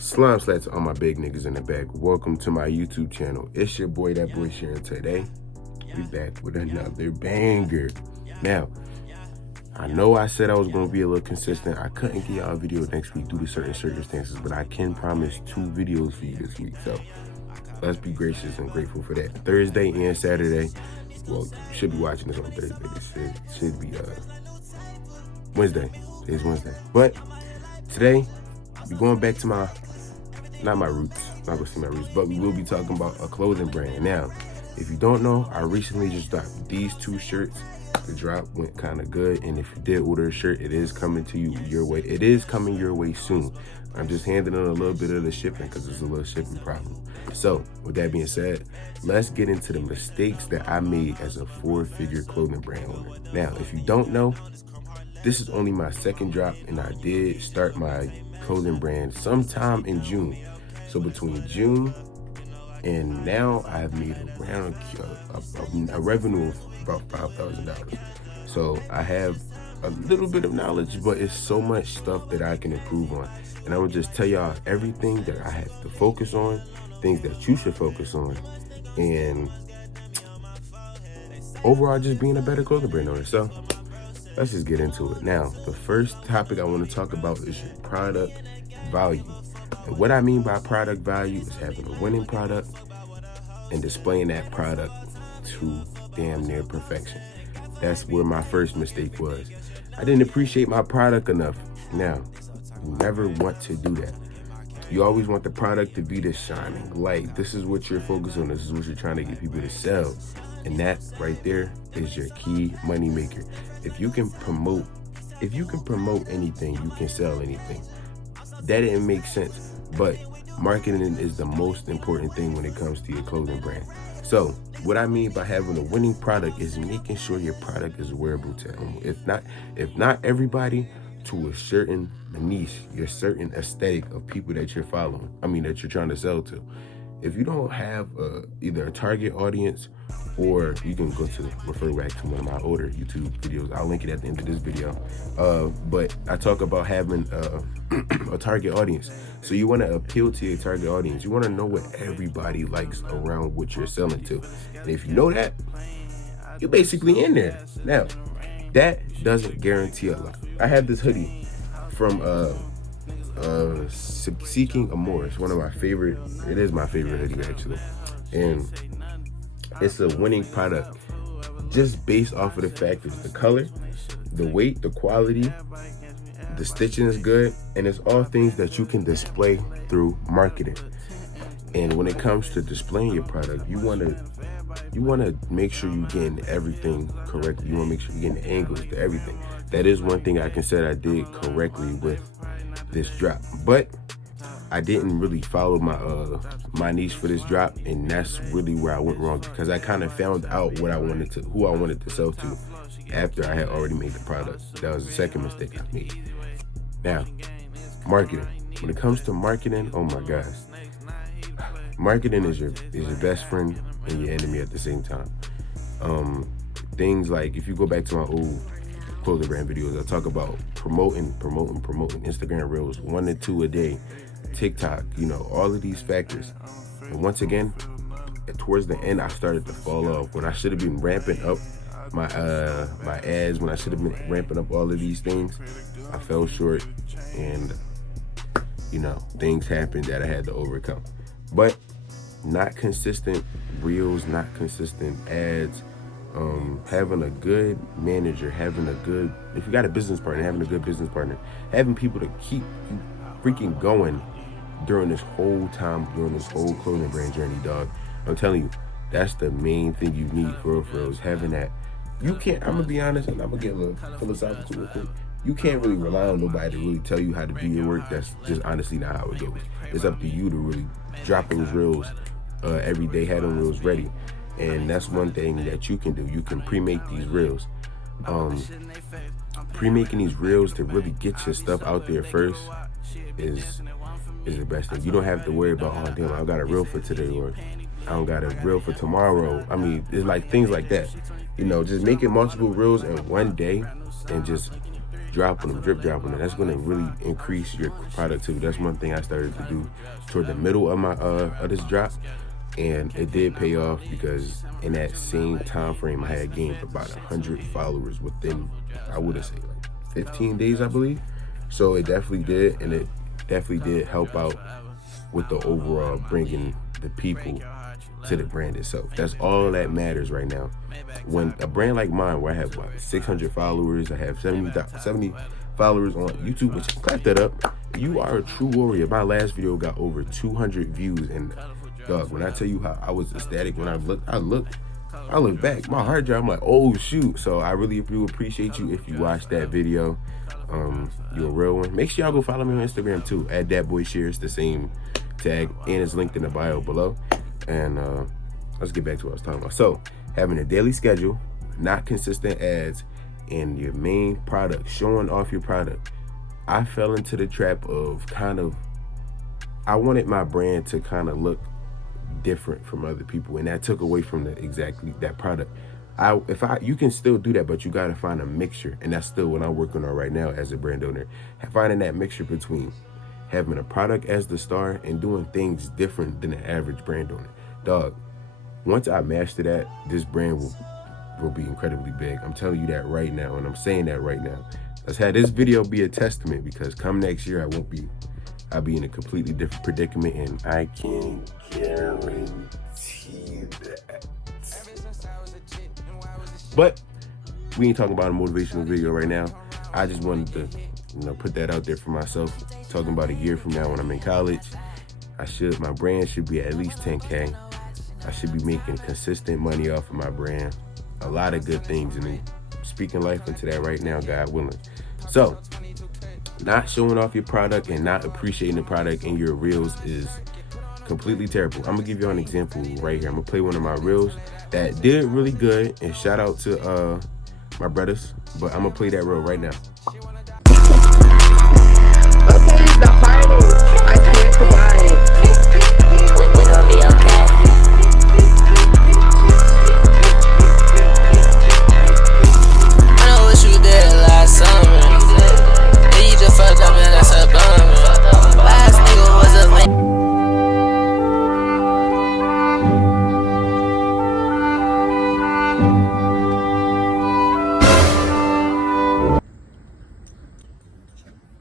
Slime slats to all my big niggas in the back. Welcome to my YouTube channel. It's your boy, that boy Sharon. Today, we back with another banger. Now, I know I said I was going to be a little consistent. I couldn't get y'all a video next week due to certain circumstances, but I can promise 2 videos for you this week. So, let's be gracious and grateful for that. Thursday and Saturday. Well, you should be watching this on Thursday. This should be Wednesday. Today's Wednesday. But today, we're going back to not my roots, not gonna say my roots, but we will be talking about a clothing brand. Now, if you don't know, I recently just dropped these 2 shirts. The drop went kind of good, and if you did order a shirt, it is coming to you your way. It is coming your way soon. I'm just handling a little bit of the shipping because it's a little shipping problem. So, with that being said, let's get into the mistakes that I made as a 4-figure clothing brand owner. Now, if you don't know, this is only my 2nd drop, and I did start my clothing brand sometime in June. So between June and now, I have made around a revenue of about $5,000. So I have a little bit of knowledge, but it's so much stuff that I can improve on. And I will just tell y'all everything that I have to focus on, things that you should focus on, and overall just being a better clothing brand owner. So let's just get into it. Now, the first topic I want to talk about is your product value. And what I mean by product value is having a winning product and displaying that product to damn near perfection. That's where my first mistake was. I didn't appreciate my product enough. Now, you never want to do that. You always want the product to be the shining light. This is what you're focused on. This is what you're trying to get people to sell. And that right there is your key money maker. If you can promote anything, you can sell anything. That didn't make sense, but marketing is the most important thing when it comes to your clothing brand. So what I mean by having a winning product is making sure your product is wearable to if not everybody, to a certain niche, your certain aesthetic of people that you're following. That you're trying to sell to. If you don't have either a target audience, or you can go to refer back to one of my older YouTube videos. I'll link it at the end of this video. But I talk about having a target audience. So you want to appeal to your target audience. You want to know what everybody likes around what you're selling to. And if you know that, you're basically in there. Now, that doesn't guarantee a lot. I have this hoodie from Seeking Amore. It's one of my favorite. It is my favorite hoodie actually, and it's a winning product just based off of the fact that the color, the weight, the quality, the stitching is good, and it's all things that you can display through marketing. And when it comes to displaying your product, you want to make sure you're getting everything correctly. You want to make sure you're getting angles to everything. That is one thing I can say I did correctly with this drop, but I didn't really follow my niche for this drop, and that's really where I went wrong, because I kind of found out who I wanted to sell to after I had already made the product. That was the second mistake I made. Now, marketing. When it comes to marketing, oh my gosh, marketing is your best friend and your enemy at the same time. Things like, if you go back to my old clothing brand videos, I talk about promoting Instagram Reels, 1 to 2 a day, TikTok, all of these factors. And once again, towards the end, I started to fall off. When I should have been ramping up my ads, when I should have been ramping up all of these things, I fell short, and things happened that I had to overcome. But not consistent reels, not consistent ads, having a good manager, if you got a business partner, having a good business partner, having people to keep you freaking going during this whole time, during this whole clothing brand journey, dog. I'm telling you, that's the main thing you need for real, is having that. I'm gonna be honest, and I'm gonna get a little philosophical real quick. You can't really rely on nobody to really tell you how to do your work. That's just honestly not how it goes. It's up to you to really drop those reels every day, have those reels ready. And that's one thing that you can do. You can pre-make these reels. Pre-making these reels to really get your stuff out there first is the best thing. You don't have to worry about, oh damn, I got a reel for today, or I don't got a reel for tomorrow. It's like things like that. Just making multiple reels in one day and just drop on them, drip drop on them. That's gonna really increase your productivity. That's one thing I started to do toward the middle of my of this drop, and it did pay off because in that same time frame I had gained about 100 followers within, I would say, like 15 days, I believe. So it definitely did, and it definitely did help out with the overall bringing the people to the brand itself. That's all that matters right now. When a brand like mine, where I have what, 600 followers, I have 70 followers on YouTube, which clap that up. You are a true warrior. My last video got over 200 views, and dog, when I tell you how I was ecstatic when I look back, my hard drive, I'm like, oh shoot. So I really do appreciate you if you watched that video. You're a real one. Make sure y'all go follow me on Instagram too, @DatBoyShares, the same tag, and it's linked in the bio below. And let's get back to what I was talking about. So having a daily schedule, not consistent ads, and your main product, showing off your product. I fell into the trap of I wanted my brand to kind of look different from other people, and that took away from exactly that product. You can still do that, but you got to find a mixture, and that's still what I'm working on right now as a brand owner, finding that mixture between having a product as the star and doing things different than the average brand owner. Dog, once I master that, this brand will be incredibly big. I'm telling you that right now, and I'm saying that right now. Let's have this video be a testament, because come next year I'll be in a completely different predicament, and I can guarantee that. But we ain't talking about a motivational video right now. I just wanted to, put that out there for myself. Talking about a year from now when I'm in college, my brand should be at least 10K. I should be making consistent money off of my brand. A lot of good things, and then speaking life into that right now, God willing. So, not showing off your product and not appreciating the product in your reels is completely terrible. I'm gonna give you an example right here. I'm gonna play one of my reels that did really good, and shout out to my brothers, but I'm gonna play that reel right now. Okay, the finals. I can't provide. We're gonna be okay. I know what you did last summer. And you just fucked up, and that's a bummer. Last nigga was a lame.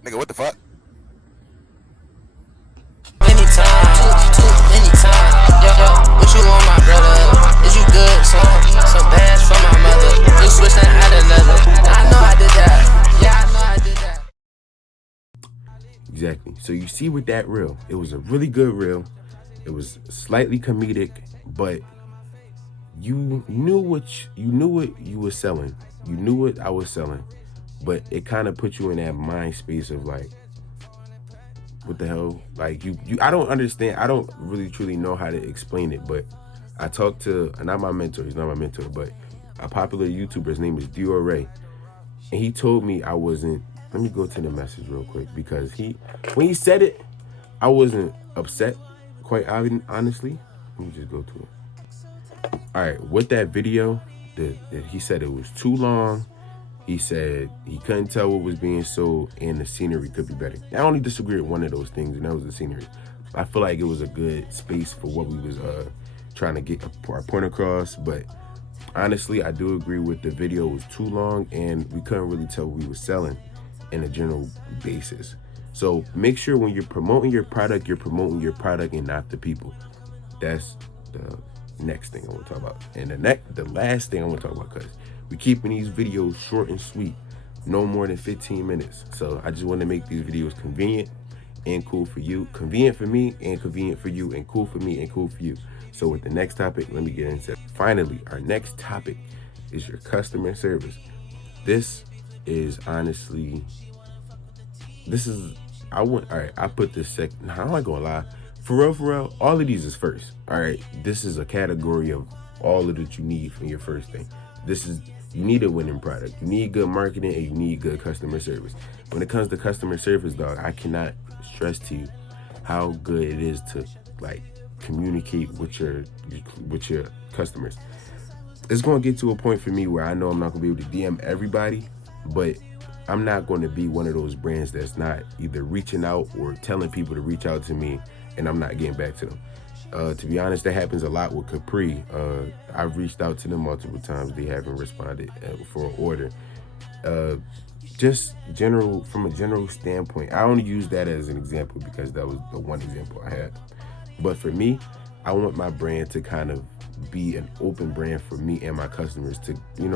Nigga, what the fuck? Anytime. Yo, what you want, my brother? Is you good, son? So bad for my mother. You switched and add another. I know I did that. Yeah, I know I did that. Exactly. So you see with that reel, it was a really good reel. It was slightly comedic, but you knew what you were selling. You knew what I was selling. But it kind of put you in that mind space of like, what the hell? Like I don't understand. I don't really truly know how to explain it, but I talked to, not my mentor, he's not my mentor, but a popular YouTuber, his name is Dior Ray. And he told me I wasn't, let me go to the message real quick, because when he said it, I wasn't upset, quite honestly. Let me just go to it. All right, with that video, he said it was too long. He said he couldn't tell what was being sold, and the scenery could be better. I only disagree with one of those things, and that was the scenery. I feel like it was a good space for what we was trying to get our point across, but honestly, I do agree with the video was too long, and we couldn't really tell what we were selling in a general basis. So make sure when you're promoting your product and not the people. That's the next thing I want to talk about. And the last thing I want to talk about, because we're keeping these videos short and sweet, no more than 15 minutes. So I just want to make these videos convenient and cool for you. Convenient for me and convenient for you, and cool for me and cool for you. So with the next topic, let me get into it. Finally, our next topic is your customer service. This is honestly, I put this second, I'm not gonna lie. For real, all of these is first. All right, this is a category of all of that you need from your first thing. You need a winning product. You need good marketing, and you need good customer service. When it comes to customer service, dog, I cannot stress to you how good it is to like communicate with your customers. It's gonna get to a point for me where I know I'm not gonna be able to DM everybody, but I'm not going to be one of those brands that's not either reaching out or telling people to reach out to me and I'm not getting back to them. To be honest, that happens a lot with Capri. I've reached out to them multiple times. They haven't responded for an order. Just from a general standpoint, I only use that as an example because that was the one example I had. But for me, I want my brand to kind of be an open brand for me and my customers to,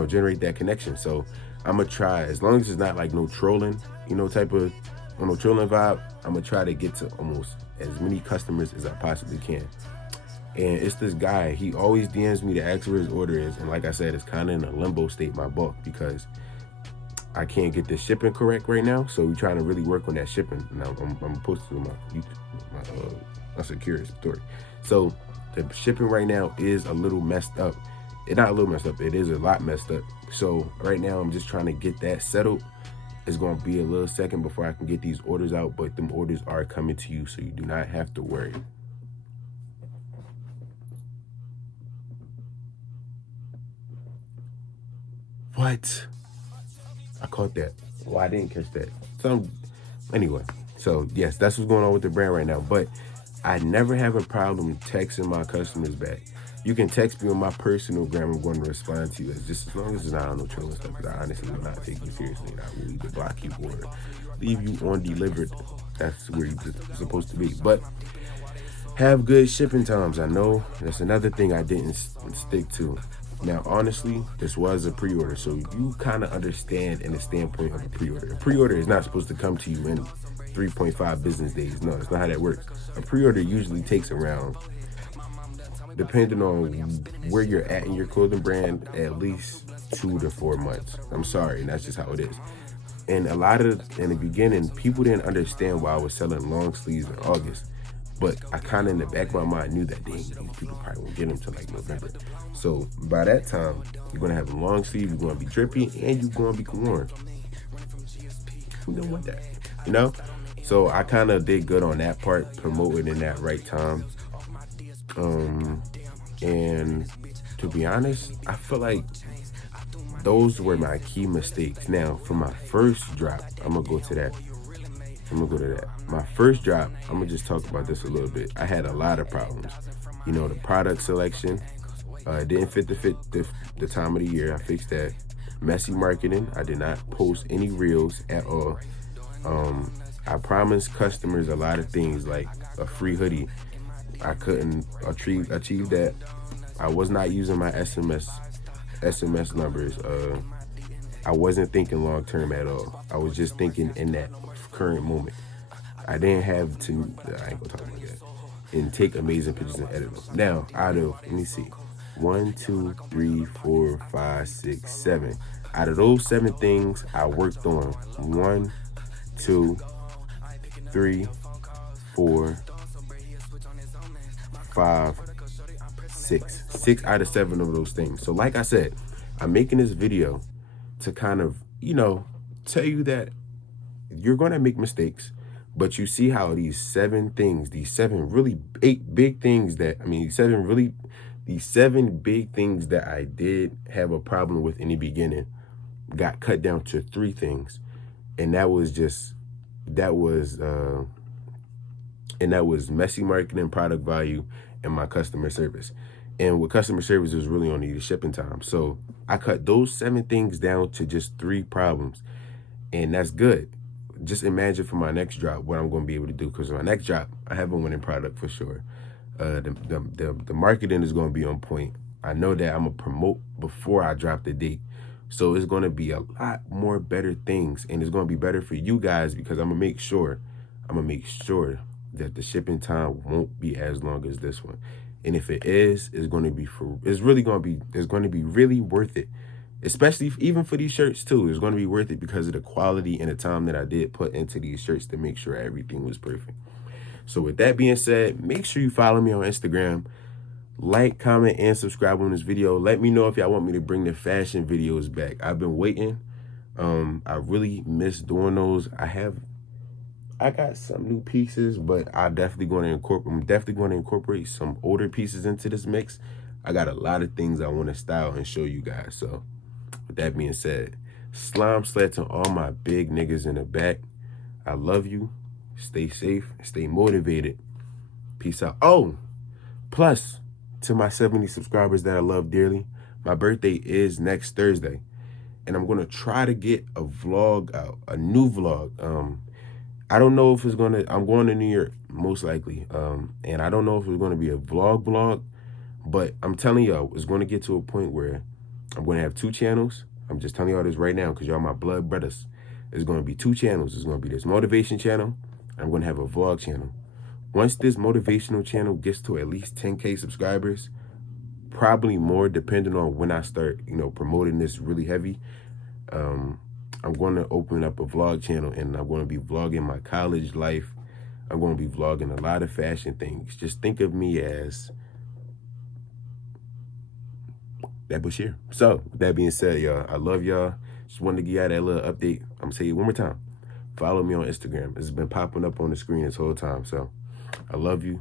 generate that connection. So I'm gonna try, as long as it's not like no trolling, type of, no trolling vibe, I'm gonna try to get to almost as many customers as I possibly can. And it's this guy, he always DMs me to ask where his order is. And like I said, it's kind of in a limbo state, my bulk, because I can't get the shipping correct right now. So we're trying to really work on that shipping. Now I'm posting my security story. So the shipping right now is a little messed up. It's not a little messed up, it is a lot messed up. So right now I'm just trying to get that settled. It's going to be a little second before I can get these orders out, but them orders are coming to you, so you do not have to worry. What? I caught that. Well, I didn't catch that. Anyway, so yes, that's what's going on with the brand right now. But I never have a problem texting my customers back. You can text me on my personal gram. I'm going to respond to you as long as it's not on no trolling stuff, because I honestly will not take you seriously. And I will either block you or leave you on delivered. That's where you're supposed to be. But have good shipping times. I know that's another thing I didn't stick to. Now, honestly, this was a pre-order, so you kind of understand in the standpoint of a pre-order. A pre-order is not supposed to come to you in 3.5 business days. No, that's not how that works. A pre-order usually takes around, depending on where you're at in your clothing brand, at least 2 to 4 months. I'm sorry, and that's just how it is. And in the beginning, people didn't understand why I was selling long sleeves in August. But I kind of, in the back of my mind, knew that these people probably won't get them till like November. So by that time, you're going to have a long sleeve, you're going to be drippy, and you're going to be warm. Who don't want that? So I kind of did good on that part, promoting in that right time. And to be honest, I feel like those were my key mistakes. Now, for my first drop, I'm going to go to that. My first drop, I'm going to just talk about this a little bit. I had a lot of problems. The product selection didn't fit the time of the year. I fixed that. Messy marketing. I did not post any reels at all. I promised customers a lot of things, like a free hoodie. I couldn't achieve that. I was not using my SMS numbers. I wasn't thinking long term at all. I was just thinking in that current moment. I didn't have to, I ain't gonna talk about that, and take amazing pictures and edit them. Now, out of, let me see, 1, 2, 3, 4, 5, 6, 7. Out of those 7 things, I worked on 1, 2, 3, 4, 5, 6. 6 out of 7 of those things. So like I said, I'm making this video to kind of, tell you that you're going to make mistakes, but you see how these 7 things, these 7 really 8 big things these 7 big things that I did have a problem with in the beginning got cut down to 3 things. And that was messy marketing, product value, and my customer service. And with customer service, it was really only the shipping time. So I cut those 7 things down to just 3 problems. And that's good. Just imagine for my next drop what I'm going to be able to do, because my next drop, I have a winning product for sure. The marketing is going to be on point. I know that I'm going to promote before I drop the date. So it's going to be a lot more better things, and it's going to be better for you guys, because I'm going to make sure that the shipping time won't be as long as this one. And if it is, it's going to be really worth it. Especially even for these shirts too. It's going to be worth it because of the quality and the time that I did put into these shirts to make sure everything was perfect. So with that being said, make sure you follow me on Instagram. Like, comment, and subscribe on this video. Let me know if y'all want me to bring the fashion videos back. I've been waiting. I really miss doing those. I got some new pieces, but I'm definitely going to incorporate some older pieces into this mix. I got a lot of things I want to style and show you guys. So with that being said, Slime sled to all my big niggas in the back. I love you. Stay safe. Stay motivated. Peace out. Oh, plus, to my 70 subscribers that I love dearly, my birthday is next Thursday. And I'm going to try to get a vlog out, a new vlog. I don't know if it's going to, I'm going to New York, most likely. And I don't know if it's going to be a vlog, but I'm telling y'all, it's going to get to a point where I'm going to have 2 channels. I'm just telling y'all this right now because y'all my blood brothers. There's going to be 2 channels. There's going to be this motivation channel. I'm going to have a vlog channel. Once this motivational channel gets to at least 10K subscribers, probably more depending on when I start, promoting this really heavy, I'm going to open up a vlog channel and I'm going to be vlogging my college life. I'm going to be vlogging a lot of fashion things. Just think of me as that Bashir. So, with that being said, y'all, I love y'all. Just wanted to give y'all that little update. I'm going to say it one more time. Follow me on Instagram. It's been popping up on the screen this whole time. So, I love you.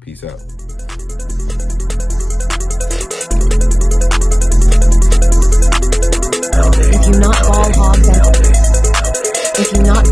Peace out. If you not ball hog, then if you not